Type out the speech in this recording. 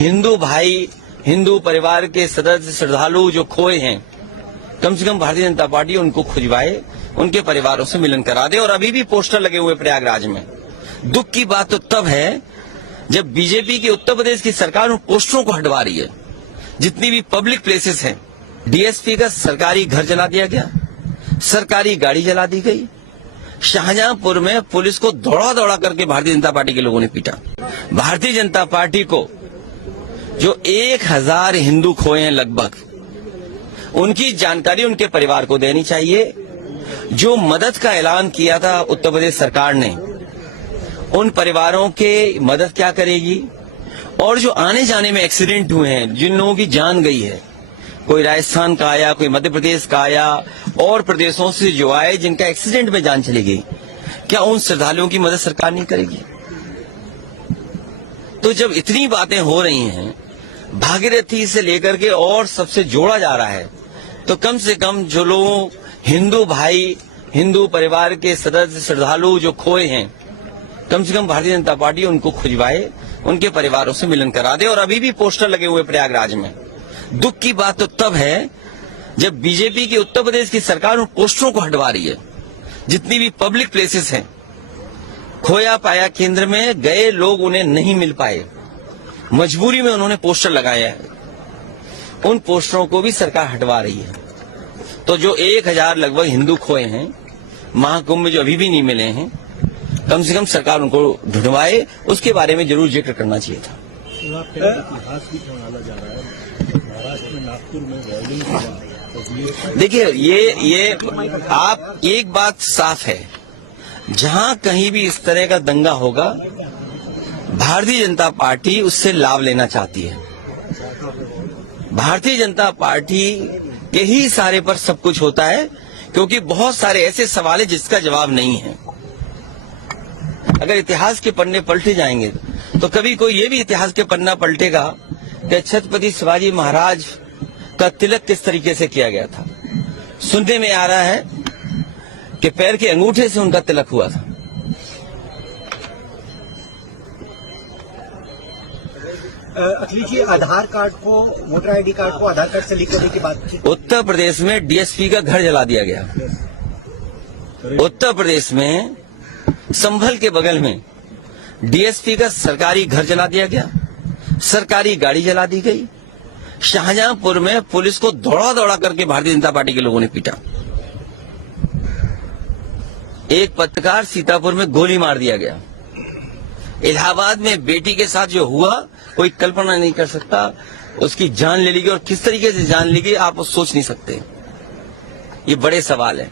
हिंदू भाई, हिंदू परिवार के सदस्य, श्रद्धालु जो खोए हैं, कम से कम भारतीय जनता पार्टी उनको खुजवाए, उनके परिवारों से मिलन करा दे। और अभी भी पोस्टर लगे हुए प्रयागराज में। दुख की बात तो तब है जब बीजेपी की उत्तर प्रदेश की सरकार उन पोस्टरों को हटवा रही है। जितनी भी पब्लिक प्लेसेस हैं, डीएसपी का सरकारी घर जला दिया गया, सरकारी गाड़ी जला दी गई। शाहजहांपुर में पुलिस को दौड़ा दौड़ा करके भारतीय जनता पार्टी के लोगों ने पीटा। भारतीय जनता पार्टी को जो 1000 हिंदू खोए हैं लगभग, उनकी जानकारी उनके परिवार को देनी चाहिए। जो मदद का ऐलान किया था उत्तर प्रदेश सरकार ने, उन परिवारों के मदद क्या करेगी। और जो आने जाने में एक्सीडेंट हुए हैं, जिन लोगों की जान गई है, कोई राजस्थान का आया, कोई मध्य प्रदेश का आया, और प्रदेशों से जो आए जिनका एक्सीडेंट में जान चली गई, क्या उन श्रद्धालुओं की मदद सरकार नहीं करेगी। तो जब इतनी बातें हो रही हैं, भागीरथी से लेकर के और सबसे जोड़ा जा रहा है, तो कम से कम जो लोग हिंदू भाई, हिंदू परिवार के सदस्य, श्रद्धालु जो खोए हैं, कम से कम भारतीय जनता पार्टी उनको खुजवाए, उनके परिवारों से मिलन करा दे। और अभी भी पोस्टर लगे हुए प्रयागराज में। दुख की बात तो तब है जब बीजेपी की उत्तर प्रदेश की सरकार उन पोस्टरों को हटवा रही है। जितनी भी पब्लिक प्लेसेस हैं, खोया पाया केंद्र में गए लोग उन्हें नहीं मिल पाए, मजबूरी में उन्होंने पोस्टर लगाया है, उन पोस्टरों को भी सरकार हटवा रही है। तो जो 1000 लगभग हिंदू खोए हैं महाकुंभ में, जो अभी भी नहीं मिले हैं, कम से कम सरकार उनको ढूंढवाए, उसके बारे में जरूर जिक्र करना चाहिए था। इतिहास भी संभाला जा रहा है। महाराष्ट्र में नागपुर में वायलिन के बाद देखिए, ये आप एक बात साफ है, जहां कहीं भी इस तरह का दंगा होगा, भारतीय जनता पार्टी उससे लाभ लेना चाहती है। भारतीय जनता पार्टी के ही इशारे पर सब कुछ होता है, क्योंकि बहुत सारे ऐसे सवाल हैं जिसका जवाब नहीं है। अगर इतिहास के पन्ने पलटे जाएंगे तो कभी कोई ये भी इतिहास के पन्ना पलटेगा कि छत्रपति शिवाजी महाराज का तिलक किस तरीके से किया गया था। सुनने में आ रहा है कि पैर के अंगूठे से उनका तिलक हुआ था। अखिलेश जी, आधार कार्ड को, वोटर आईडी कार्ड को आधार कार्ड से लिंक करने की बात थी। उत्तर प्रदेश में डीएसपी का घर जला दिया गया। उत्तर प्रदेश में संभल के बगल में डीएसपी का सरकारी घर जला दिया गया, सरकारी गाड़ी जला दी गई। शाहजहांपुर में पुलिस को दौड़ा दौड़ा करके भारतीय जनता पार्टी के लोगों ने पीटा। एक पत्रकार सीतापुर में गोली मार दिया गया। इलाहाबाद में बेटी के साथ जो हुआ, कोई कल्पना नहीं कर सकता। उसकी जान ले ली गई, और किस तरीके से जान ली गई आप सोच नहीं सकते। ये बड़े सवाल है।